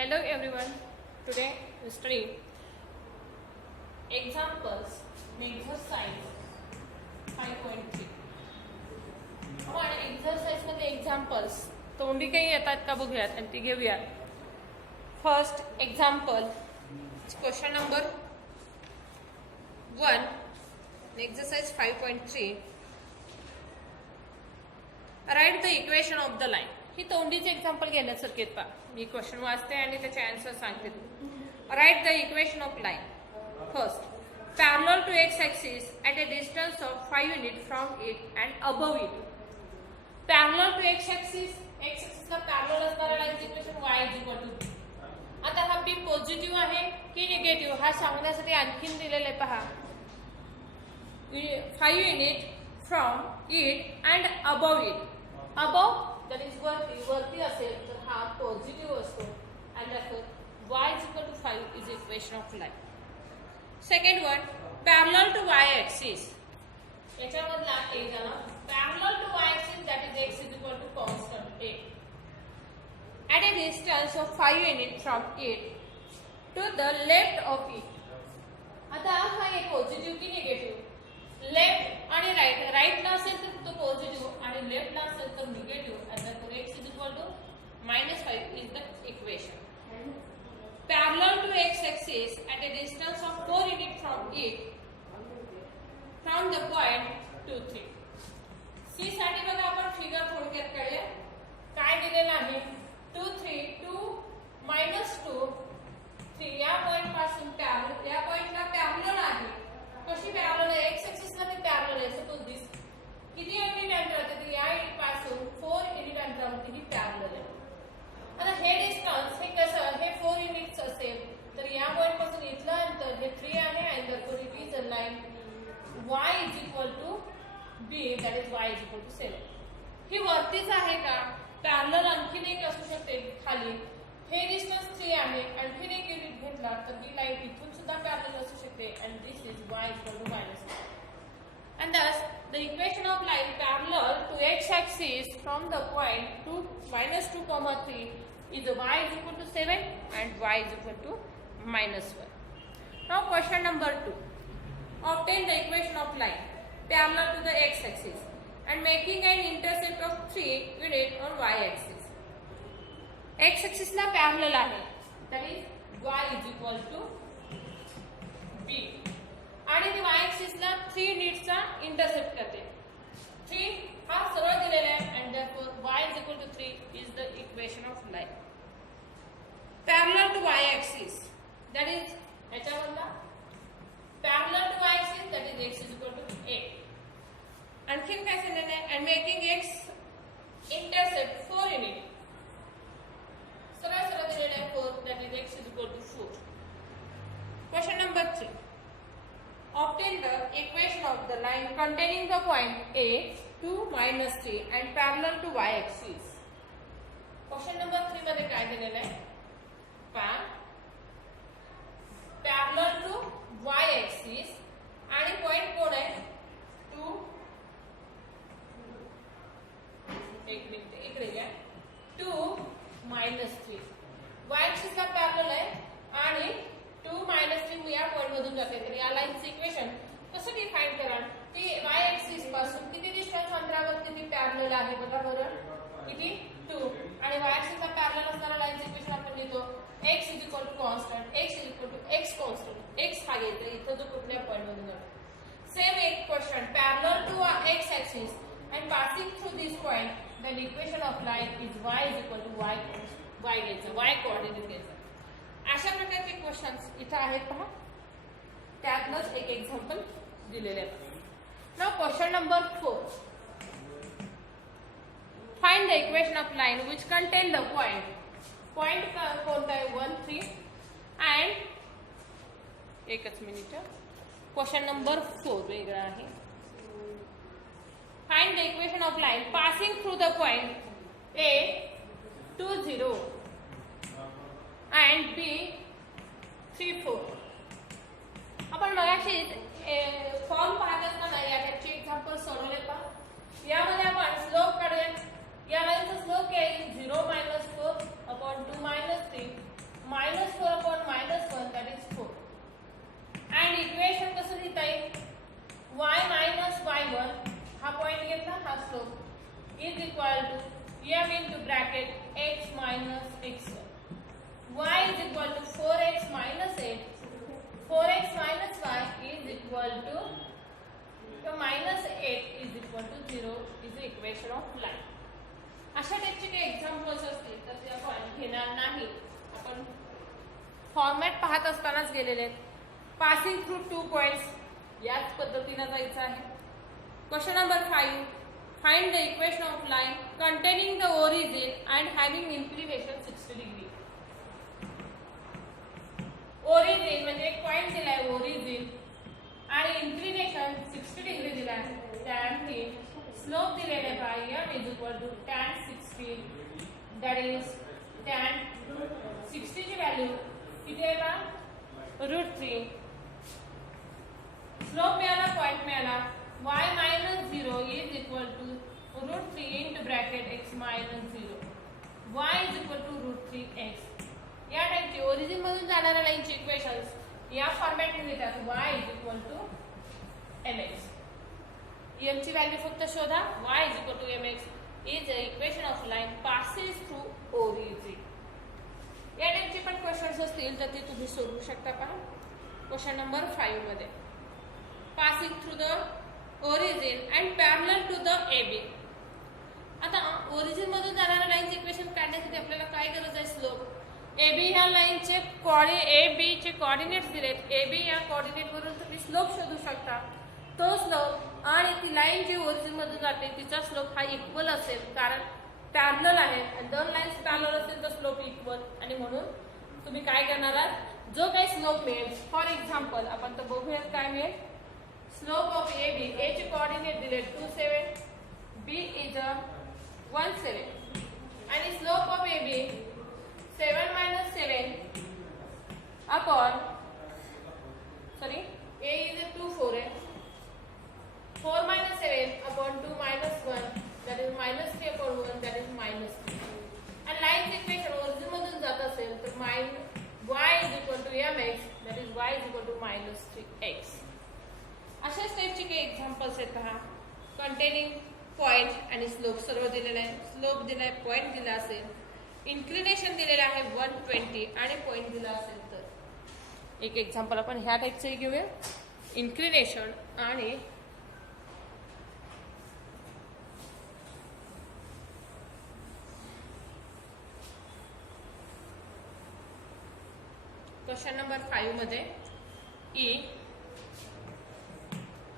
Hello everyone. Today we study examples in exercise 5.3. आपण exercise मध्ये examples तोंडी काही येतात का बघूयात आणि ती घेऊयात. First example question number 1 exercise 5.3. Write the equation of the line. ही तोंडीचे एक्झाम्पल घेण्यासारखे आहेत पहा. मी क्वेश्चन वाचते आणि त्याचे आन्सर सांगते. Write the equation of line. First, parallel to X axis at a distance of 5 unit from it and above it. Parallel to X ॲक्सिसला पॅरलल असणाऱ्या लाईनचे equation y is equal to. आता हा बी positive आहे की negative हा सांगण्यासाठी आणखीन दिलेलं आहे पहा. 5 unit from it and above it. Above that is वरती असेल तर हा पॉझिटिव्ह असतो and therefore y is equal to 5 is equation of line. Second one, parallel to y axis. याच्यामधला a झाला parallel to y axis, that is x is equal to constant a at a distance of 5 units from it to the left of it. आता हा एक positive की negative. Left आणि right. राईटला असेल तर तो positive आणि लेफ्टला असेल तर negative and therefore x is equal to -5 is the equation. Parallel to x axis at a distance of 4 units from it from the point 2, 3. C साठी बघा आपण फिगर थोडक्यात काढूया. काय दिलेलं आहे 2, 3 2 -2 3 या पॉइंट पासून पॅरलल या पॉइंटला पॅरलल आहे. कशी पॅरलल आहे? एक्स ॲक्सिसला ते पॅरलल आहे. सपोज दिस किती युनिट अंतरावर तर या युनिट पासून 4 युनिट अंतरावरती ही पॅरलल आहे. आता हे डिस्टन्स हे कसं हे 4 युनिट्स असेल तर या पॉइंट पासून इथलं अंतर हे 3 आहे आणि therefore it is a line y is equal to b, that is y is equal to 7. ही वरतीच आहे का? पॅरलल आणखीन एक असू शकते खाली. हे डिस्टन्स 3 आहे. आणखीन एक युनिट घेतला तर ही लाईन इथून सुद्धा पॅरलल असू शकते and this is y equal to -1. And thus the equation of line parallel to x axis from the point 2 -2, 3 is y is equal to 7 and y is equal to -1. Now question number 2. Obtain the equation of line parallel to the x axis and making an intercept of 3 unit on y axis. x axis ला parallel आहे. That is y is equal to b. आणि ती y axis ला 3 युनिट्सचा intercept करते. 3 हा सरळ दिलेला आहे and therefore y is equal to 3 is the equation of line. Parallel to y axis, that is याच्यामधला parallel to y axis, that is x is equal to a. आणखीन काय सांगितलं आहे and making x intercept 4 unit. सरळ सरळ दिलेला आहे 4, that is x is equal to 4. Question number 3. Obtain the equation of the line containing the point A 2 -3 and parallel to y axis. Question number 3 मध्ये काय दिलेलं आहे? Parallel to y axis आणि point कोण आहे 2 एक मिनिट इकडे घ्या 2 -3. y axis ला पॅरलल आहे आणि 2 -3 मी या पॉइंट मधून जाते. तर या लाईनचे इक्वेशन कसं डिफाइन कराल? ती y ॲक्सिस पासून किती डिस्टन्स अंतरावरती ती पॅरलल आहे बघा बरं. किती 2 आणि y ॲक्सिसला पॅरलल असणाऱ्या लाईनचे इक्वेशन आपण लिहितो x is equal to constant, x is equal to x constant. x हा येतो इथं जो कुठल्या पॉइंट मधून जातो. सेम एक question parallel to x axis and passing through this point, then equation of line is y is equal to y घ्यायचं, y coordinate घ्यायचं. अशा प्रकारचे क्वेश्चन्स इथं आहेत पहा. त्यातनंच एक एक्झाम्पल दिलेले आहे. Now question number 4. Find the equation of line which contain the point. Point कोणता आहे 1, 3 अँड एकच मिनिट. क्वेश्चन नंबर 4 वेगळा आहे. Find the equation of line passing through the point A 2, 0 and B 3, 4. आपण मगाशी फॉर्म पाहत असताना या टाइपचे एक्झाम्पल सोडवले पहा. यामध्ये आपण स्लोप काढूया. या लाईनचा स्लोप काय आहे 0 -4 upon 2 - 3 equal to m into bracket x minus x1. Y is equal to 4x minus 8. 4x minus y is equal to minus 8 is equal to 0 is the equation of line. अशा टाइपचे काही examples असतील तर ते आपण घेणार नाही. आपण फॉर्मॅट पाहत असतानाच गेलेले आहेत. पासिंग थ्रू 2 पॉइंट्स याच पद्धतीने जायचं आहे. Question number 5. Find the equation of line containing the origin and having inclination 60 degree. Origin म्हणजे एक पॉइंट दिलाय ओरिजिन आणि इंक्लिनेशन 60 डिग्री दिलाय. tan ही स्लोप दिलेले by m is equal to tan 60 that is tan 60 ची व्हॅल्यू किती आहे बा √3. स्लोप मिळाला पॉइंट मिळाला y minus 0 is equal to √3 into bracket x minus 0. y is equal to √3x. या टाइपची ओरिजिन मधून जाणाऱ्या लाईनची इक्वेशन्स या फॉर्मॅटमध्ये लिहितात. y is equal to mx. m ची व्हॅल्यू फक्त शोधा. y is equal to mx is the equation of line passes through origin. या टाइपचे पण क्वेश्चन्स असतील तर ते तुम्ही सोडवू शकता. पहा क्वेश्चन नंबर 5 मध्ये passing through the origin and parallel to the AB. आता ओरिजिन मधून जाणाऱ्या लाईनचे इक्वेशन काढण्यासाठी आपल्याला काय गरज आहे स्लोप. AB ह्या लाईनचे AB चे कोऑर्डिनेट्स दिलेत. AB या कोऑर्डिनेट वरून तुम्ही स्लोप शोधू शकता. तो स्लोप आणि ती लाईन जी ओरिजिन मधून जाते तिचा स्लोप हा इक्वल असेल कारण पॅरलल आहे आणि दोन लाईन्स पॅरलल असेल तर स्लोप इक्वल आणि म्हणून तुम्ही काय करणार आहात जो काही स्लोप मिळेल. फॉर एक्झाम्पल आपण तर बघूयात काय मिळेल. स्लोप ऑफ AB A चे कोऑर्डिनेट दिले 27 B इज 17 आणि slope of AB 7 minus 7 upon sorry A is 2 4 है 4 minus 7 upon 2 minus 1 that is minus 3 upon 1 that is minus 3. and line equation origin मधून जात असेल तर y is equal to mx that is y is equal to minus 3x. अशाच टाइपचे काही examples आहेत. पहा कंटेनिंग पॉइंट आणि स्लोप सर्व दिलेला आहे. स्लोप दिलाय पॉइंट दिला असेल इन्क्लिनेशन दिलेलं आहे 120 आणि पॉइंट दिला असेल तर एक एक्झाम्पल आपण ह्या टाइपचे घेऊया. इन्क्लिनेशन आणि क्वेश्चन नंबर 5 मध्ये E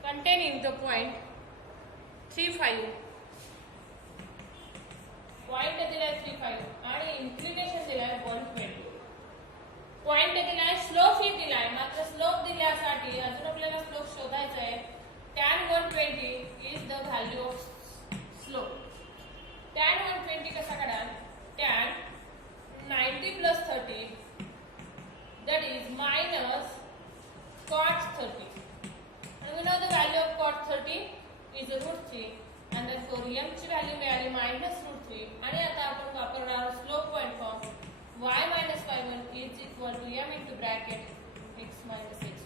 containing the point 35 point दिलाय 35 आणि इन्क्लिनेशन दिलाय 120. पॉइंट दिलाय स्लोप ही दिलाय मात्र स्लोप दिल्यासाठी अजून आपल्याला स्लोप शोधायचा आहे. tan 120 is the value of slope. tan 120 कसा काढाल. tan 90 plus 30 that is minus cot 30. And we know the value of cot 30 is √3 and therefore m ची व्हॅल्यू मिळाली -√3 आणि आता आपण वापरणार slope point form y minus y1 is equal to m into bracket x minus x.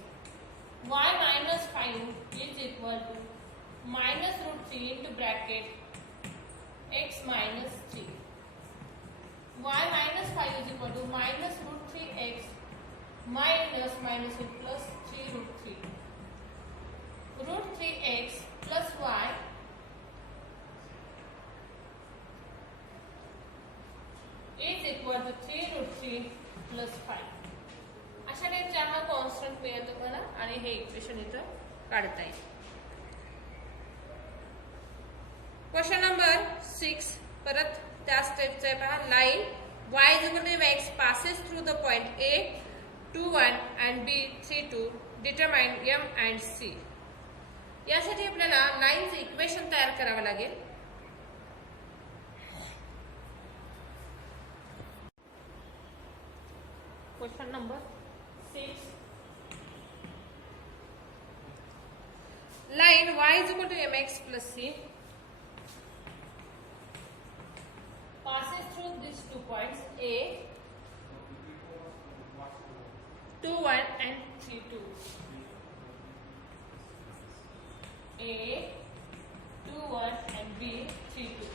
y minus 5 is equal to -√3 into bracket x minus 3. y minus 5 is equal to -√3x minus minus with plus 3√3. √3x plus y is equal to 3√3 plus 5. अशा टाइपचे हा constant मिळेल तुम्हाला आणि हे equation इथं काढता येईल. क्वेश्चन नंबर 6 परत त्याच टाइपचा आहे. पहा line y is equal to mx passes through the point A 2 1 and B 3 2. Determine m and c. यासाठी आपल्याला लाईनचे इक्वेशन तयार करावं लागेल. Question number 6 line y is equal to mx plus c passes through these 2 points A 2 1 and 3 2. A 2 1 and B 3 2.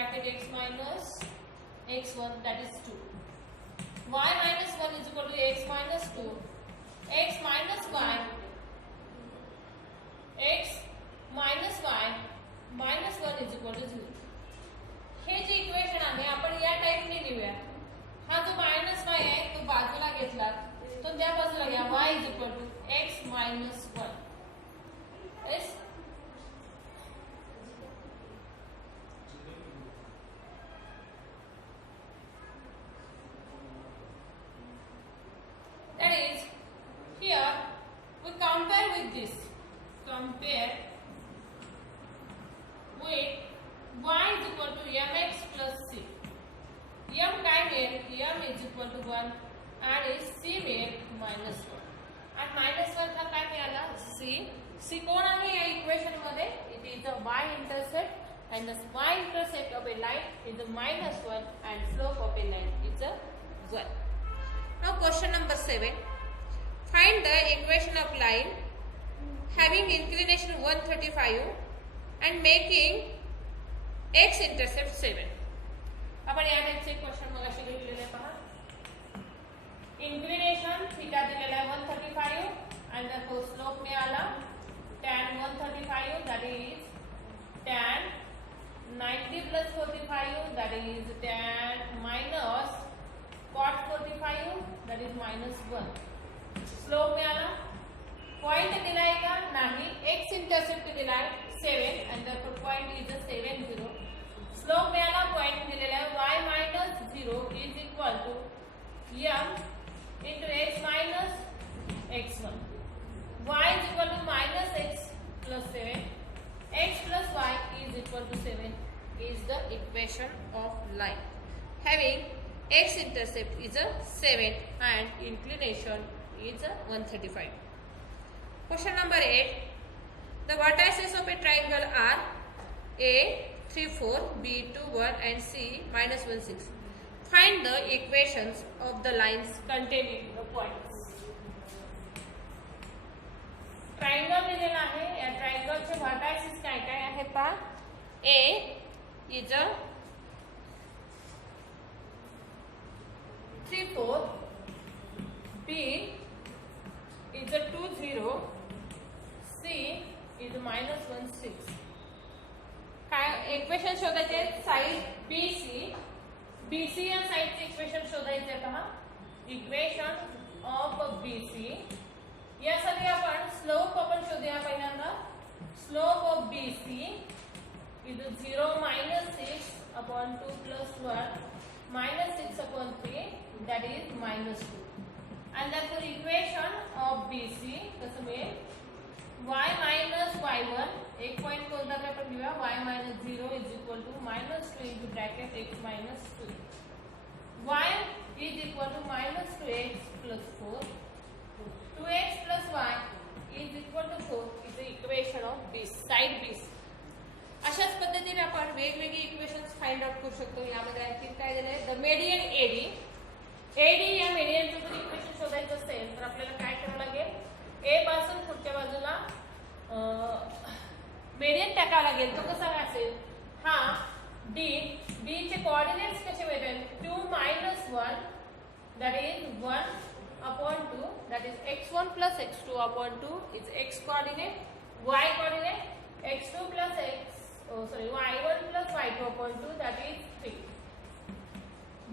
bracket x minus x1, that is 2. Y minus 1 is equal to x minus 2. X minus y, x minus y minus 1 is equal to 0. हे जे equation आहे आपण या टाइपने लिहूया. हा जो minus y आहे तो बाजूला घेतला तो त्या बाजूला घ्या. y is equal to x minus 1. Yes. That is, here we compare with this. Compare with y is equal to mx plus c. M काय मिळेल? M is equal to 1 आणि c मिळेल minus 1. आणि minus 1 हा काय मिळाला? c. c कोण आहे या इक्वेशन मध्ये? It is the y intercept and the y intercept of a line is a minus 1 and slope of a line is a 1. Now question number 7. Find the equation of line having inclination 135 and making x intercept 7. आपण या टाइपचे question मगाशी घेतलेले पहा. Inclination theta दिलेला आहे 135 and the slope मिळाला tan 135, that is tan 90 plus 45, that is tan minus cot 45, that is minus 1. Slope मिळाला. पॉइंट दिलाय का? नाही. x इंटरसेप्ट दिलाय 7 and therefore point is a 7 0. Slope मिळाला. पॉइंट दिलेला आहे y minus 0 is equal to m into x minus x1. y is equal to minus x plus 7. x plus y is equal to 7 is the equation of line having x intercept is a 7 and inclination is a 135. Question number 8. The vertices of a triangle are A 3 4, B 2 1 and C minus 1 6. Find the equations of the lines containing the points. Triangle दिलेला आहे. या ट्रायंगलचे vertices काय काय आहेत पहा. A is a 3 4, B is a 2 0, C is a minus 1 6. काय equation शोधायचे? Side BC, BC या साइडचे इक्वेशन शोधायचे पहा. Equation of BC. यासाठी आपण स्लोप आपण शोधूया पहिल्यांदा. Slope of BC is 0 minus 6 upon 2 plus 1 minus 6 upon 3, that is minus 2. And therefore equation of BC कसं मिळेल? y minus y1, एक पॉइंट कोणता ते आपण घेऊया. y minus 0 is equal to minus 2 into bracket x minus 2. y is equal to minus 2x plus 4. 2x plus y is equal to 4 is the equation of B, side BC. अशाच पद्धतीने आपण वेगवेगळी equations find out करू शकतो. यामध्ये आणखी काय दिलं आहे? The median eddy. एडी या मेडियनचं जर इक्वेशन शोधायचं असेल तर आपल्याला काय करावं लागेल? ए पासून पुढच्या बाजूला मेडियन टाकावं लागेल. तो कसा असेल? हा डी. डी चे कोऑर्डिनेट्स कसे मिळतील? 2 minus 1, that is 1 upon 2, that is x1 plus x2 upon 2 is x coordinate, y coordinate, x2 plus y1 plus y2 upon 2, that is 3.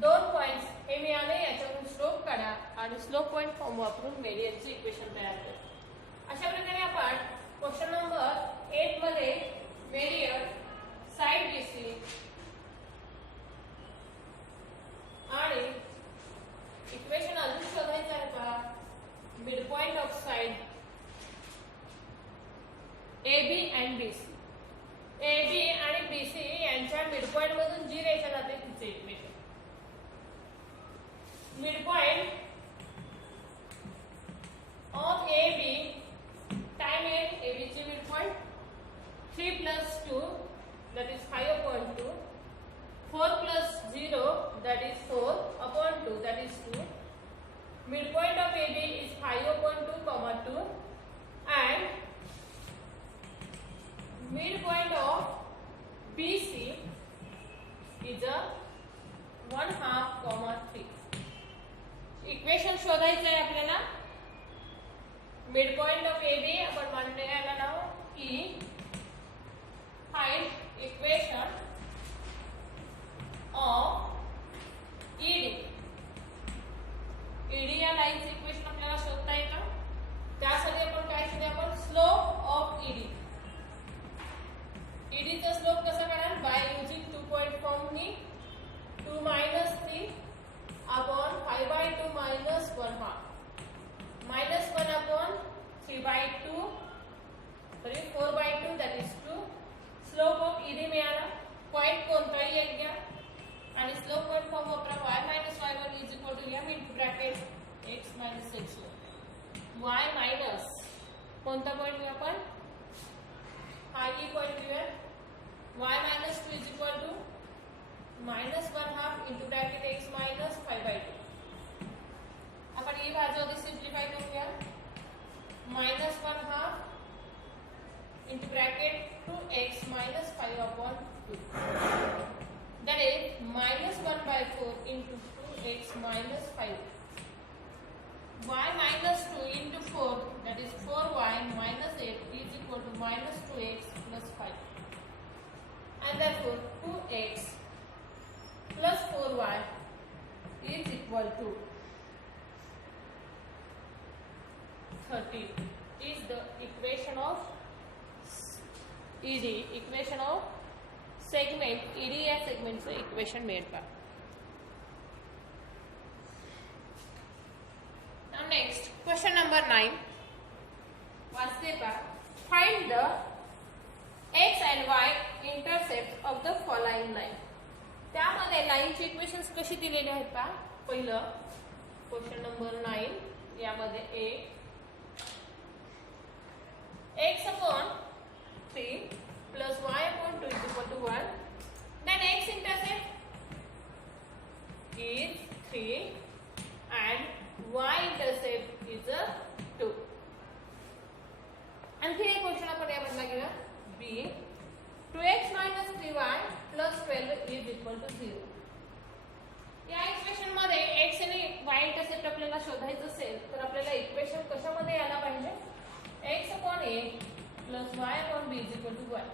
दोन पॉइंट्स हे मिळाले. याच्यावरून स्लोप काढा आणि स्लोप पॉइंट फॉर्म वापरून मेडियनचे इक्वेशन तयार करा. अशा प्रकारे आपण क्वेश्चन नंबर 8 मध्ये मेडियन, साइड BC आणि इक्वेशन अजून शोधायचं आहे का? Mid point of side AB and BC. AB आणि BC यांच्या मिड पॉइंट मधून जी रेषा जाते तिचे equation. Mid point of AB काय मिळेल? AB ची mid point 3 plus 2, that is 5 upon 2. 4 plus 0, that is 4 upon 2, that is 2. Midpoint of AB is 5 upon 2, comma 2, and midpoint of BC equation शोधायचं आहे आपल्याला. मिड पॉइंट ऑफ एडी आपण मांडलेला नाव की find equation of ED. ED या लाईनचं equation आपल्याला शोधता येतं. त्यासाठी आपण काय शोधूया, आपण स्लोप ऑफ ईडी. ईडीचा स्लोप कसा काढाल, बाय युजिंग 2 पॉइंट फॉर्म नी 2 minus 3 upon 5 by 2 minus 1 half minus 1 upon 3 by 2 sorry 4 by 2 that is 2. Slope of ED मिळाला. पॉइंट कोणताही एक घ्या आणि स्लोप पॉइंट फॉर्म वापरा. y minus y1 is equal to m into bracket x minus x. y minus कोणता point घेऊ आपण, हा ई पॉइंट घेऊया. y minus 2 is equal to minus 1 half into bracket x minus 5 by 2. आपण ये बाजू आधी सिंप्लिफाई करूया. minus 1 half into bracket 2x minus 5 upon 2. That is minus 1 by 4 into 2x minus 5. Y minus 2 into 4 that is 4y minus 8 is equal to minus 2x plus 5. And therefore 2x plus 4y is equal to 30 is the equation of ED. Equation of segment ED या segment से equation मिळेल का. Now next question number 9 वाचते का, find the x and y intercepts of the following line. त्यामध्ये लाईनची equations कशी दिलेली आहेत का. पहिलं क्वेश्चन नंबर 9 यामध्ये x upon 3 plus y upon 2 is equal to 1. Then x intercept is 3 and y intercept is 2. आणखी एक क्वेश्चन आपण यामधला घेऊया. b 2x minus 3y plus 12 is equal to 0. या इक्वेशन मध्ये x आणि y इंटरसेप्ट आपल्याला शोधायचं असेल तर आपल्याला इक्वेशन कशामध्ये यायला पाहिजे, x upon a plus y upon b is equal to 1.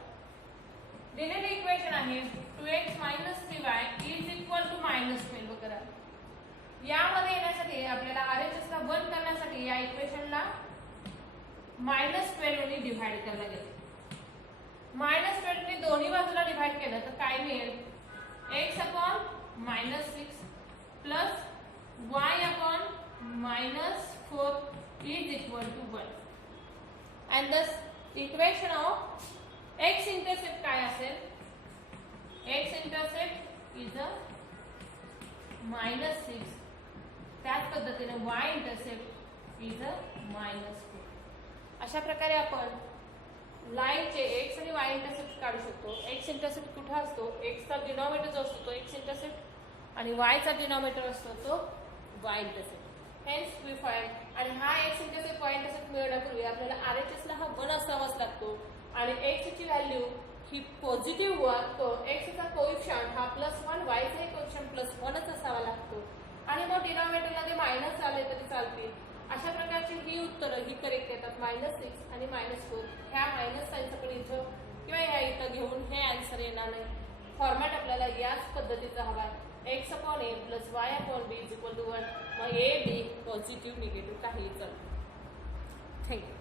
दिलेली इक्वेशन आहे 2x minus 3y is equal to minus 12 करा. यामध्ये येण्यासाठी आपल्याला RHS ला 1 करण्यासाठी या इक्वेशनला -12 ने डिवाइड करायला लागेल. -12 ने दोन्ही बाजूला डिवाइड केलं तर काय मिळेल, x upon -6 plus y upon -4 is equal to 1. And thus equation of x intercept काय असेल, x intercept is a -6. त्याच पद्धतीने y intercept is a -4. अशा प्रकारे आपण लाईनचे x आणि y इंटरसेप्ट काढू शकतो. x इंटरसेप्ट कुठे असतो, x चा डिनॉमिनेटर जो असतो तो x इंटरसेप्ट आणि y चा डिनॉमिनेटर असतो तो y intercept. Hence we find, आणि हा x इंटरसेप्ट y इंटरसेप्ट मिळवण्यापूर्वी आपल्याला RHS ला हा 1 असावाच लागतो आणि x ची व्हॅल्यू ही पॉझिटिव्ह वर तो x चा कोएफिशियंट हा +1 y चा कोएफिशियंट +1च असावा लागतो आणि मग डिनॉमिनेटरला ते मायनस आले तरी चालतील. अशा प्रकारची ही उत्तरं ही करेक्ट येतात. -6 आणि -4 ह्या मायनस साईनचं पण इथं किंवा ह्या इथं घेऊन हे आन्सर येणार नाही. फॉर्मॅट आपल्याला याच पद्धतीचा हवा आहे. x upon a plus y upon b is equal to 1. मग a b पॉझिटिव्ह निगेटिव्ह काही चालतं. थँक्यू.